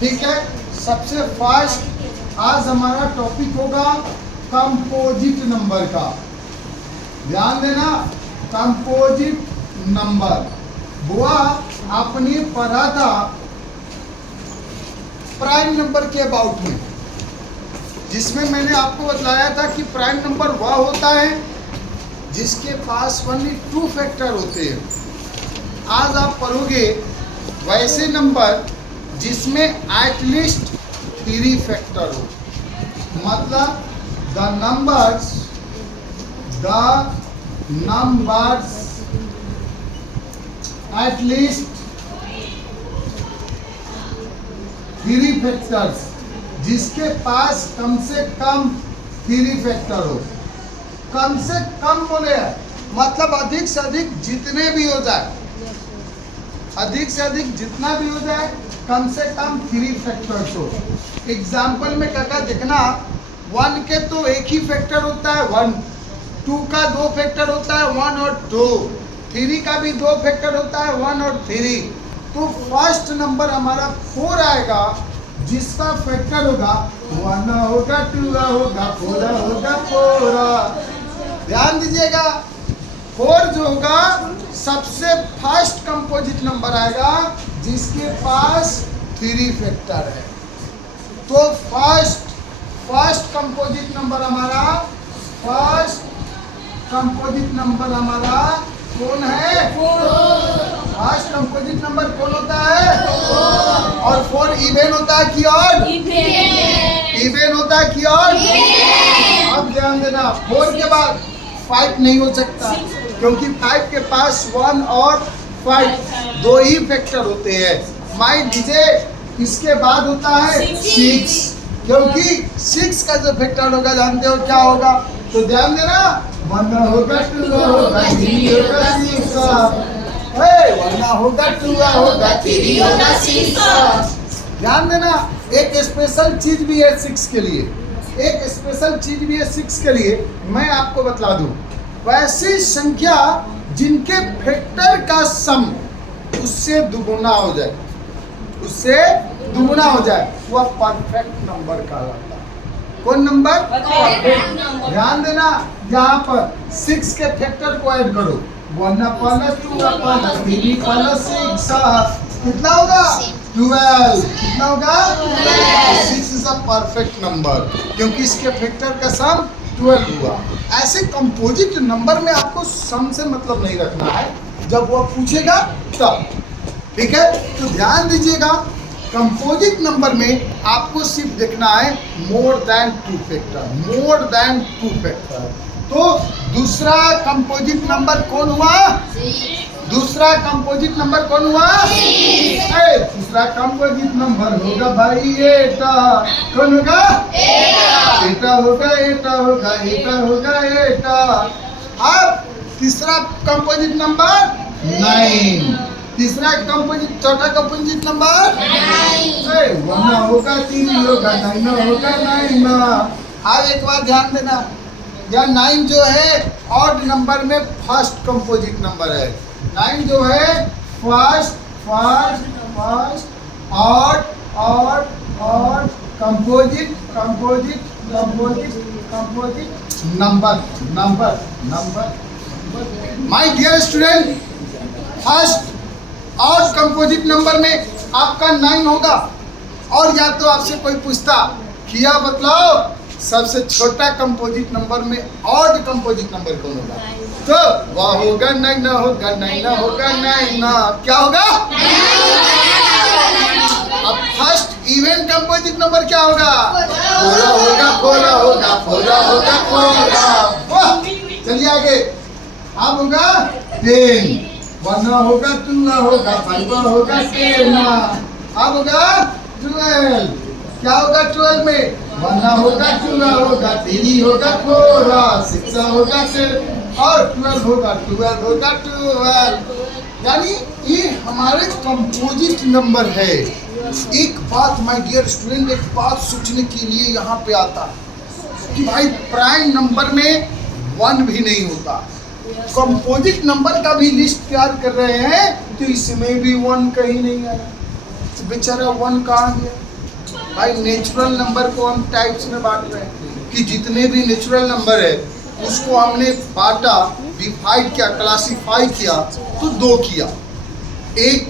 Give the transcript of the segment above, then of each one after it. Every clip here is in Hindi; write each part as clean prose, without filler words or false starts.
ठीक है, सबसे फर्स्ट आज हमारा टॉपिक होगा कंपोजिट नंबर का। ध्यान देना, कंपोजिट नंबर। बुआ आपने पढ़ा था प्राइम नंबर के अबाउट में, जिसमें मैंने आपको बतलाया था कि प्राइम नंबर वह होता है जिसके पास ओनली 2 फैक्टर होते हैं। आज आप पढ़ोगे वैसे नंबर जिसमें एटलीस्ट 3 फैक्टर हो, मतलब द नंबर्स एटलीस्ट 3 फैक्टर्स, जिसके पास कम से कम 3 फैक्टर हो। कम से कम बोले मतलब अधिक से अधिक जितने भी हो जाए, अधिक से अधिक जितना भी हो जाए, कम से कम 3 फैक्टर्स हो। एग्जाम्पल में क्या देखना, 1 के तो एक ही फैक्टर होता है 1, 2 का 2 फैक्टर होता है 1 और 2, 3 का भी 2 फैक्टर होता है 1 और 3। तो फर्स्ट नंबर हमारा 4 आएगा, जिसका फैक्टर होगा 1 होगा, 2 होगा, 4 होगा, 4। ध्यान दीजिएगा, 4 जो होगा सबसे फर्स्ट कंपोजिट नंबर आएगा जिसके पास 3 फैक्टर है। तो फर्स्ट कंपोजिट नंबर हमारा, कौन है? फर्स्ट कंपोजिट नंबर कौन होता है? और 4 इवन होता है कि ऑड? इवन होता है कि ऑड? अब ध्यान देना, 4 के बाद 5 नहीं हो सकता, क्योंकि 5 के पास 1 और 5 2 ही फैक्टर होते हैं। मान लीजिए इसके बाद होता है 6, क्योंकि 6 का जो फैक्टर होगा जानते हो क्या होगा? तो ध्यान देना, 1 होगा, 2 होगा, 3 होगा, 6 होगा, 2 होगा, 3 होगा, 6। ध्यान देना, एक स्पेशल चीज भी है 6 के लिए, एक स्पेशल चीज भी है 6 के लिए, मैं आपको बतला दूं। वैसी संख्या जिनके फैक्टर का सम उससे दुगुना हो जाए, वह परफेक्ट नंबर कहलाता है। कौन नंबर? ध्यान देना, यहाँ पर 6 के फैक्टर को ऐड करो, 1 + 2 + 3 + 6 कितना होगा? 12। कितना होगा? 6 इज अ परफेक्ट नंबर, क्योंकि इसके फैक्टर का सम 12 हुआ। ऐसे कंपोजिट नंबर में आपको सम से मतलब नहीं रखना है, जब वो पूछेगा तब। ठीक है, तो ध्यान दीजिएगा, कंपोजिट नंबर में आपको सिर्फ देखना है मोर देन 2 फैक्टर। तो दूसरा कंपोजिट नंबर कौन हुआ? दूसरा कंपोजिट नंबर कौन हुआ? दूसरा कंपोजिट नंबर होगा भाई 8। कौन होगा? 8 होगा, 8 होगा, 8 होगा, 8। अब तीसरा कंपोजिट नंबर 9। तीसरा कंपोजिट, चौथा कंपोजिट नंबर 1 होगा, 3 होगा, 9 होगा, 9। अब एक बार ध्यान देना, यह 9 जो है ऑड नंबर में फर्स्ट कंपोजिट नंबर है। 9 जो है first odd composite number. My dear student, first odd composite number में आपका 9 होगा, और या तो आपसे कोई पूछता कि यह बतलाओ सबसे छोटा कंपोजिट नंबर में ऑड कंपोजिट नंबर कौन होगा, तो वह होगा 9 होगा, 9 होगा, 9। क्या होगा? अब फर्स्ट इवन कंपोजिट नंबर क्या होगा? 4 होगा, 4 होगा, 4 होगा, 4। चलिए आगे, अब होगा 10, 1 होगा, 2 होगा, 5 होगा, 10। अब होगा 12। क्या होगा 12 में? 1 होगा, 2 होगा, 3 होगा, 4, 6 होगा, 7 और 12 होगा, 12। यानी ये हमारे कंपोजिट नंबर है। एक बात माय डियर स्टूडेंट, एक बात सोचने के लिए यहाँ पे आता है कि भाई प्राइम नंबर में 1 भी नहीं होता, कंपोजिट नंबर का भी लिस्ट तैयार कर रहे हैं तो इसमें भी 1 कहीं नहीं आया। बेचारा 1 कहाँ गया? भाई नेचुरल नंबर को हम टाइप्स में बांट रहे हैं कि जितने भी नेचुरल नंबर है उसको हमने बांटा, डिवाइड किया, क्लासीफाई किया तो दो किया। एक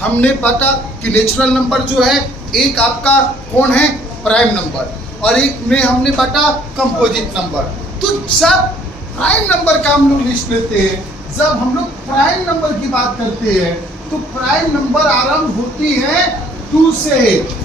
हमने बांटा कि नेचुरल नंबर जो है एक आपका कौन है, प्राइम नंबर, और एक में हमने बांटा कंपोजिट नंबर। तो जब प्राइम नंबर का हम लोग लिस्ट लेते हैं, जब हम लोग प्राइम नंबर की बात करते हैं तो प्राइम नंबर आरंभ होती है 2 से।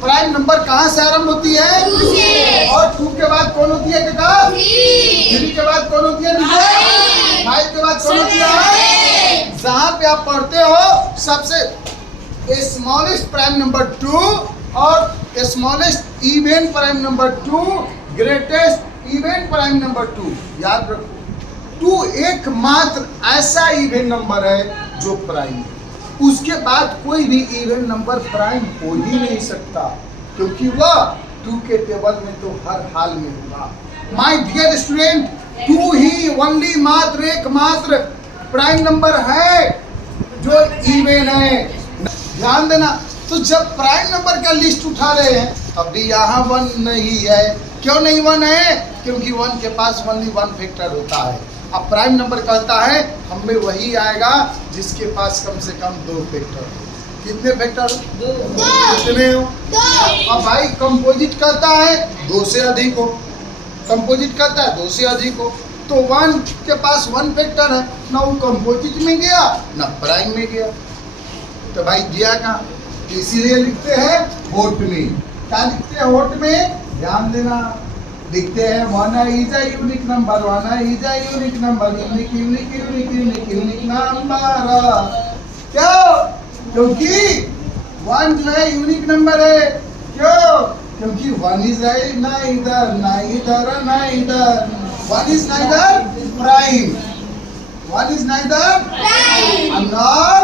प्राइम नंबर कहाँ से आरंभ होती है? 2 से। और 2 के बाद कौन होती है काका? 3 के बाद कौन होती है? 5 के बाद कौन होती है? जहाँ पे आप पढ़ते हो सबसे स्मॉलेस्ट प्राइम नंबर 2 और smallest even prime number 2, greatest even prime number 2। याद रखो 2 एकमात्र ऐसा इवन नंबर है जो प्राइम है। उसके बाद कोई भी इवन नंबर प्राइम हो ही नहीं सकता, क्योंकि वह 2 के टेबल में तो हर हाल में होगा। माय डियर स्टूडेंट, 2 ही ओनली मात्र एकमात्र प्राइम नंबर है जो इवन है। ध्यान देना। तो जब प्राइम नंबर का लिस्ट उठा रहे हैं, अभी यहाँ 1 नहीं है। क्यों नहीं 1 है? क्योंकि 1 के पास ओनली 1 फैक्टर होता है। अब प्राइम नंबर कहता है हमें वही आएगा जिसके पास कम से कम 2 फैक्टर हो। कितने फैक्टर? 2। कितने हो? 2। अब भाई कंपोजिट कहता है 2 से अधिक हो। कंपोजिट कहता है 2 से अधिक हो। तो 1 के पास 1 फैक्टर है, ना वो कंपोजिट में गया ना प्राइम में गया। तो भाई गया कहाँ? इसीलिए लिखते हैं होट में। क्या लिखते हैं होट में? ध्यान देना। लिखते हैं 1 is a unique number, 1 is a unique number, unique number। क्यों? क्योंकि 1 जो है यूनिक नंबर है। क्यों? क्योंकि 1 is neither 1 is neither prime, 1 is neither prime nor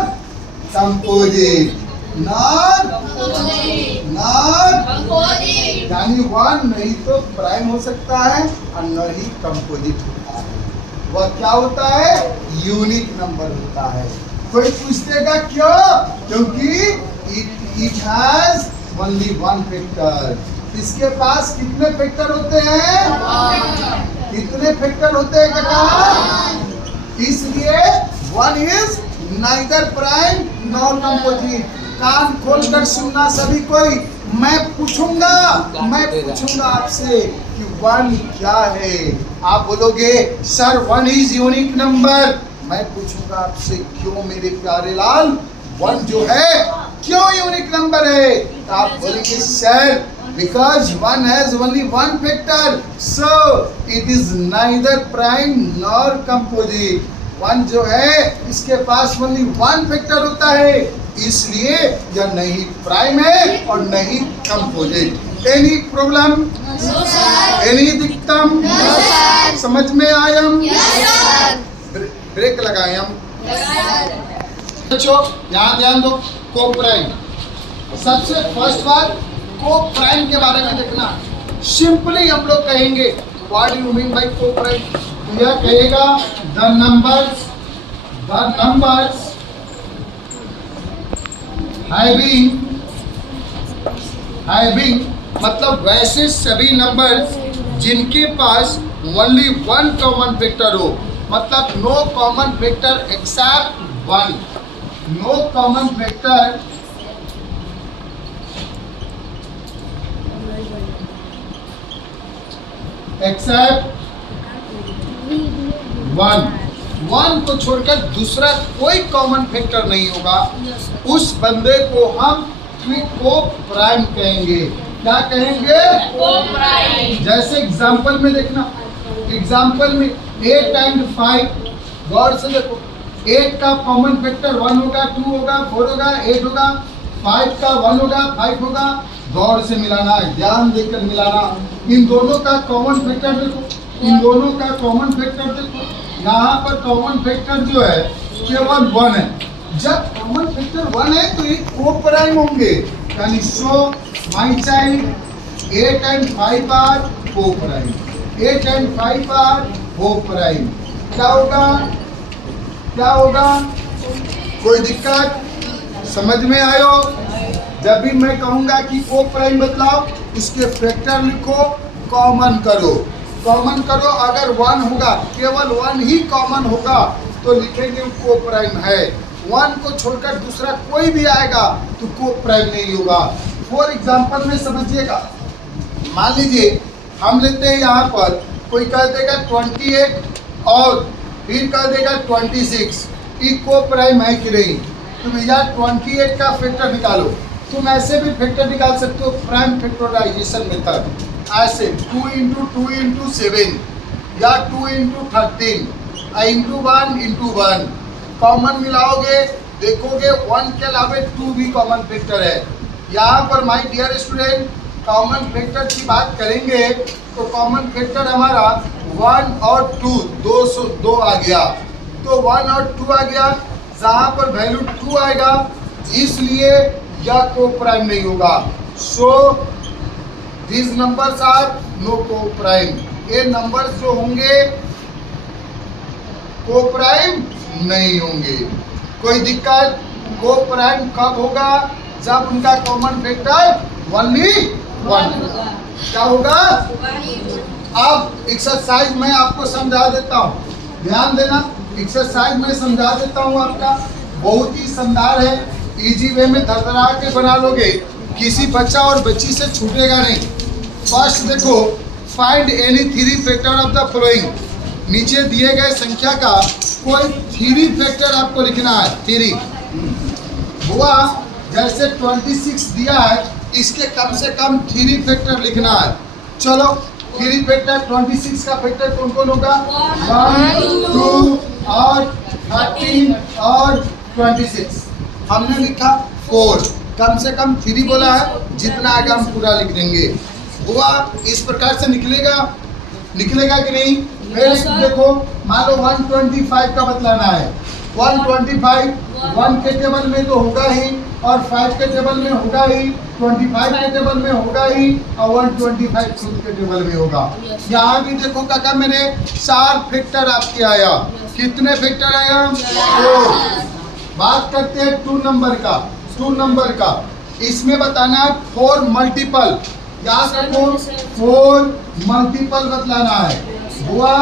composite, यानी 1 नहीं तो प्राइम हो सकता है और न ही कंपोजिट होता है। वह क्या होता है? यूनिक नंबर होता है। कोई पूछेगा क्यों? क्योंकि इट हैज ओनली 1 फैक्टर। इसके पास कितने फैक्टर होते हैं? कितने फैक्टर होते हैं काका? इसलिए 1 is neither prime nor composite. कान खोलकर सुनना सभी कोई। मैं पूछूंगा आपसे कि 1 क्या है। आप बोलोगे सर 1 इज यूनिक नंबर। मैं पूछूंगा आपसे क्यों मेरे प्यारे लाल 1 जो है क्यों यूनिक नंबर है? तो आप बोलेंगे sir because 1 has only 1 factor, so it is neither prime nor composite। 1 जो है इसके पास ओनली 1 फैक्टर होता है, इसलिए यह नहीं प्राइम है और नहीं कंपोजिट। Any problem? एनी दिक्कत? समझ में आयम? ब्रेक लगायम। बच्चों यहाँ ध्यान दो। को प्राइम, सबसे फर्स्ट बात को प्राइम के बारे में देखना। सिंपली हम लोग कहेंगे what do you mean by को प्राइम? यह कहेगा द नंबर्स हैविंग मतलब वैसे सभी नंबर्स जिनके पास ओनली 1 कॉमन फैक्टर हो। मतलब no common factor except 1। No common factor except 1 को छोड़कर दूसरा कोई कॉमन फैक्टर नहीं होगा। उस बंदे को हम को प्राइम कहेंगे। क्या कहेंगे? को प्राइम। जैसे एग्जांपल में देखना। एग्जांपल में 8 and 5, गौर से देखो। 8 का कॉमन फैक्टर 1 होगा, 2 होगा, 4 होगा, 8 होगा। 5 का 1 होगा, 5 होगा। गौर से मिलाना, ध्यान देकर मिलाना। इन दोनों का कॉमन फैक्टर देखो। इन दोनों का कॉमन फैक्टर देखो। यहाँ पर कॉमन फैक्टर जो है केवल 1 है। जब कॉमन फैक्टर 1 है तो ये को प्राइम होंगे। यानी so my child 8 and 5 are coprime. 8 and 5 are coprime. क्या होगा? क्या होगा? कोई दिक्कत? समझ में आयो? जब भी मैं कहूँगा कि को प्राइम बतलाओ, उसके फैक्टर लिखो, कॉमन करो। कॉमन करो, अगर 1 होगा, केवल 1 ही कॉमन होगा तो लिखेंगे को प्राइम है। 1 को छोड़कर दूसरा कोई भी आएगा तो को प्राइम नहीं होगा। फॉर एग्जाम्पल में समझिएगा, मान लीजिए हम लेते हैं यहाँ पर कोई कह देगा 28 और फिर कह देगा 26, ये को प्राइम है कि नहीं? तो भैया 28 का फैक्टर निकालो। तुम ऐसे भी फैक्टर निकाल सकते हो, प्राइम फैक्टराइजेशन मेथड, ऐसे 2 × 2 × 7 या 2 × 13 × 1 कॉमन मिलाओगे, देखोगे 1 के अलावे 2 भी कॉमन फैक्टर है। यहाँ पर my dear student common factor की बात करेंगे तो कॉमन फैक्टर हमारा 1 और 2 2 आ गया, तो 1 और 2 आ गया, जहाँ पर वैल्यू 2 आएगा इसलिए यह को प्राइम नहीं होगा। So this numbers are no coprime. ये नंबर्स जो होंगे को प्राइम नहीं होंगे। कोई दिक्कत? को प्राइम कब होगा? जब उनका कॉमन फैक्टर ओनली 1 होगा। क्या होगा? अब एक्सरसाइज मैं आपको समझा देता हूँ, ध्यान देना। एक्सरसाइज में समझा देता हूँ आपका, बहुत ही शानदार है, इजी वे में धड़धड़ा के बना लोगे, किसी बच्चा और बच्ची से छूटेगा नहीं। फर्स्ट देखो, find any 3 factor of the following. नीचे दिए गए संख्या का कोई 3 फैक्टर आपको लिखना है। 3 हुआ, जैसे 26 दिया है, इसके कम से कम 3 फैक्टर लिखना है। चलो 3 फैक्टर, 26 का फैक्टर कौन कौन होगा? 1 2 और 13 और 26। हमने लिखा 4, कम से कम 3 बोला है, जितना आएगा हम पूरा लिख देंगे। हुआ, इस प्रकार से निकलेगा कि नहीं? फिर देखो, मान लो 125 का बतलाना है। 125 1 के टेबल में तो होगा ही, और 5 के टेबल में होगा ही, 25 के टेबल में होगा ही, और 125 खुद के टेबल में होगा। यहाँ भी देखो काका, मैंने 4 फैक्टर आपके आया। कितने फैक्टर आया? 4। बात करते हैं 2 नंबर का। 2 नंबर का इसमें बताना है 4 मल्टीपल। याद रखो, 4 मल्टीपल बतलाना है। हुआ,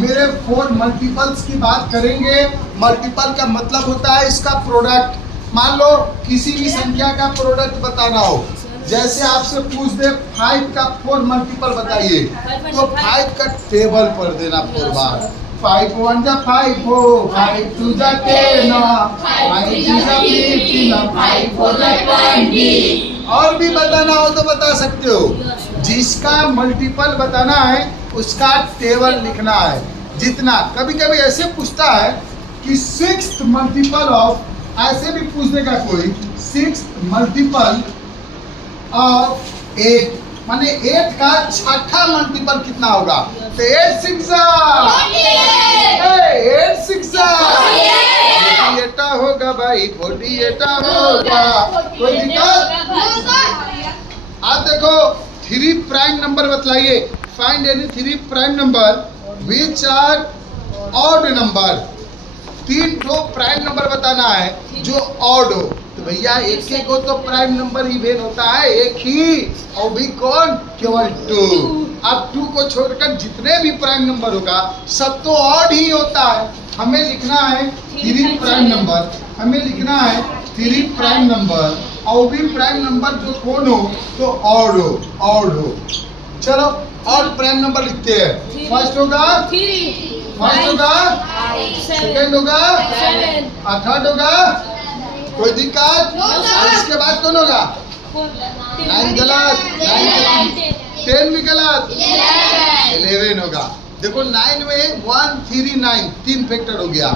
मेरे 4 मल्टीपल्स की बात करेंगे। मल्टीपल का मतलब होता है इसका प्रोडक्ट। मान लो किसी भी संख्या का प्रोडक्ट बताना हो, जैसे आपसे पूछ दे 5 का 4 मल्टीपल बताइए, तो 5 का टेबल पर देना 4 बार। 5 1 जा 5 हो, 5 2 जा 10, 5 3 जा 15, 5 4 जा 20। और भी बताना हो तो बता सकते हो। जिसका मल्टीपल बताना है उसका टेबल लिखना है। जितना, कभी कभी ऐसे पूछता है कि 6th मल्टीपल ऑफ, ऐसे भी पूछ देगा कोई, 6th मल्टीपल ऑफ 8, माने 8 का 6ठा मल्टीपल कितना होगा? तो 8 6 48 होगा भाई, 48 होगा। कोई दिक्कत? आप देखो 3 प्राइम नंबर बतलाइए। Find any 3 prime number which are odd number. 3 ठो प्राइम नंबर बताना है जो ऑड हो। तो भैया एक को तो प्राइम नंबर ही भेद होता है, एक ही, और भी कौन? केवल 2। अब 2 को छोड़कर जितने भी प्राइम नंबर होगा सब तो ऑड ही होता है। हमें लिखना है 3 प्राइम नंबर, हमें लिखना है 3 प्राइम नंबर, और भी प्राइम नंबर जो कौन हो तो ऑड हो। चलो ऑड प्राइम नंबर लिखते हैं। फर्स्ट होगा 3, सेकंड होगा 7, थर्ड होगा, कोई दिक्कत? इसके बाद कौन होगा? 9 गलत, 10 भी गलत, 11 होगा। देखो 9 में 1 3 9 3 फैक्टर हो गया।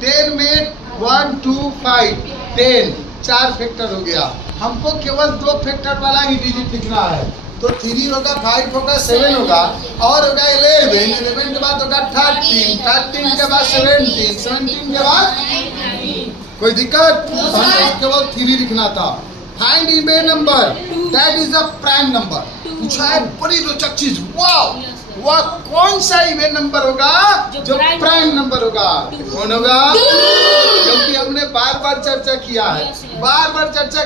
10 में 1 2 5 10 4 फैक्टर हो गया। हमको केवल 2 फैक्टर वाला ही डिजिट लिखना है। तो 3 होगा, 5 होगा, 7 होगा, और होगा 11 के बाद होगा 13 के बाद 17 के बाद। कोई दिक्कत? हमको केवल 3 लिखना था। Find even number that is a prime number. पूछा है बड़ी रोचक चीज, वाओ, वह कौन सा इवन नंबर होगा जो प्राइम नंबर होगा? कौन होगा? क्योंकि हमने बार बार चर्चा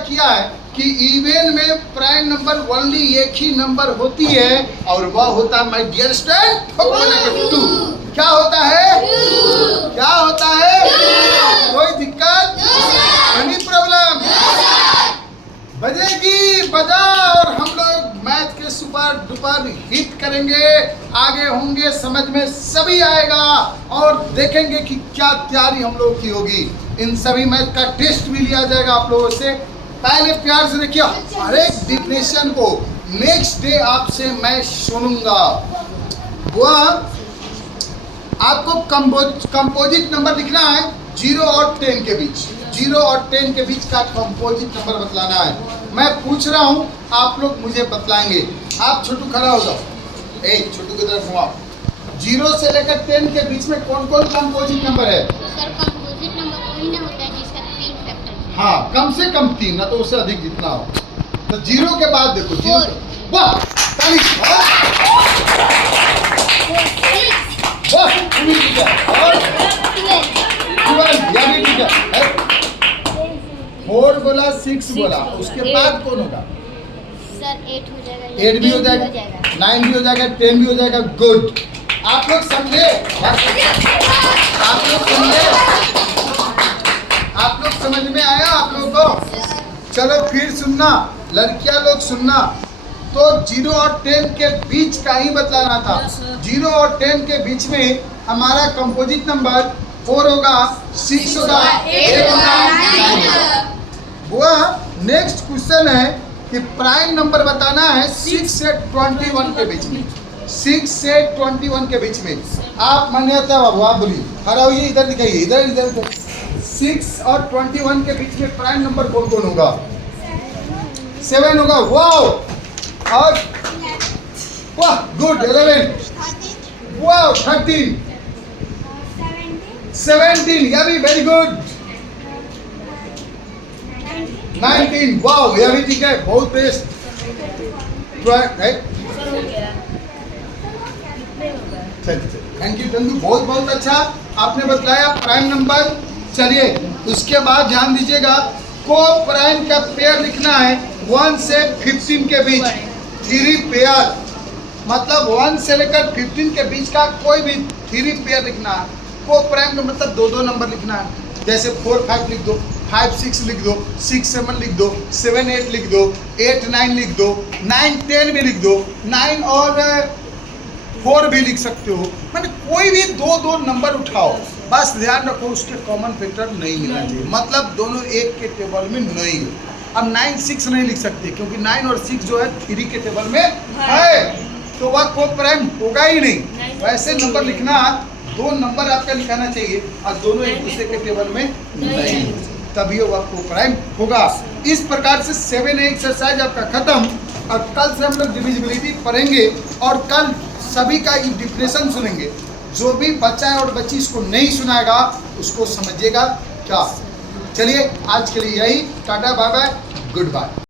किया है कि इवन में प्राइम नंबर ओनली एक ही नंबर होती है और वह होता है माय डियर स्टूडेंट 2। क्या होता है? कोई दिक्कत? Any problem? बजेगी बजा और हम लोग मैथ के सुपर डुपर हिट करेंगे, आगे होंगे, समझ में सभी आएगा और देखेंगे कि क्या तैयारी हम लोगों की होगी। इन सभी मैथ का टेस्ट भी लिया जाएगा आप लोगों से। पहले प्यार से देखिए, हर एक डिफिनेशन को नेक्स्ट डे आपसे मैं सुनूंगा। वह आपको कंपोजिट नंबर लिखना है 0 और 10 के बीच। 0 और 10 के बीच का कंपोजिट नंबर बतलाना है। मैं पूछ रहा हूँ, आप लोग मुझे बतलाएंगे। आप छोटू खड़ा हो जाओ, छोटू की तरफ घुमाओ। 0 से लेकर 10 के बीच में कौन कौन कंपोजिट नंबर है? सर कंपोजिट नंबर वही ना होता है जिसका 3 फैक्टर है। हाँ, कम से कम 3, ना तो उससे अधिक जितना हो। तो 0 के बाद देखो 0। वाह, ताली। वाह, ठीक है। और 12 या भी ठीक है। 4 बोला, 6 बोला, उसके बाद कौन होगा? सर 8 हो जाएगा, 8 भी हो जाएगा, 9 भी हो जाएगा, 10 भी हो जाएगा। गुड, आप लोग समझे? आप लोग समझ में आया आप लोगों को? चलो फिर सुनना, लड़कियां लोग सुनना। तो 0 और 10 के बीच का ही बतलाना था। 0 और 10 के बीच में हमारा कंपोजिट नंबर 4 होगा, 6 होगा, 8 होगा, 9 होगा। वह नेक्स्ट क्वेश्चन है कि प्राइम नंबर बताना है 6 से 21 के बीच में। 6 से 21 के बीच में आप मान्यता बाबू, आप बोलिए, खड़ा होइए, इधर दिखाइए, इधर 6 और 21 के बीच में प्राइम नंबर कौन कौन होगा? 7 होगा। वाह, और वाह, गुड। 11, वाह, 13, 17, यह भी वेरी गुड। 19, वाह, यह भी ठीक है, बहुत बेस्ट। थैंक यू टंदू, बहुत बहुत अच्छा आपने बताया प्राइम नंबर। चलिए उसके बाद ध्यान दीजिएगा, को प्राइम का पेयर लिखना है 1 से 15 के बीच। 3 पेयर मतलब 1 से लेकर 15 के बीच का कोई भी 3 पेयर लिखना है। को प्राइम का मतलब 2-2 नंबर लिखना है। जैसे 4, 5 लिख दो, 5, 6 लिख दो, 6, 7 लिख दो, 7, 8 लिख दो, 8, 9 लिख दो, 9, 10 भी लिख दो, 9 और 4 भी लिख सकते हो। मैंने कोई भी 2-2 नंबर उठाओ, बस ध्यान रखो उसके कॉमन फैक्टर नहीं मिलना चाहिए, मतलब दोनों एक के टेबल में नहीं हो। अब 9, 6 नहीं लिख सकते क्योंकि 9 और 6 जो है 3 के टेबल में है, तो वह को प्राइम होगा ही नहीं। वैसे नंबर लिखना, 2 नंबर आपका लिखाना चाहिए और दोनों एक दूसरे के टेबल में नहीं, तभी वह को प्राइम होगा। इस प्रकार से 7 एक्सरसाइज आपका खत्म और कल से हम लोग डिविजिबिलिटी पढ़ेंगे और कल सभी का डिफिनेशन सुनेंगे। जो भी बच्चा है और बच्ची इसको नहीं सुनाएगा उसको समझिएगा क्या। चलिए आज के लिए यही, tata bye bye, good bye.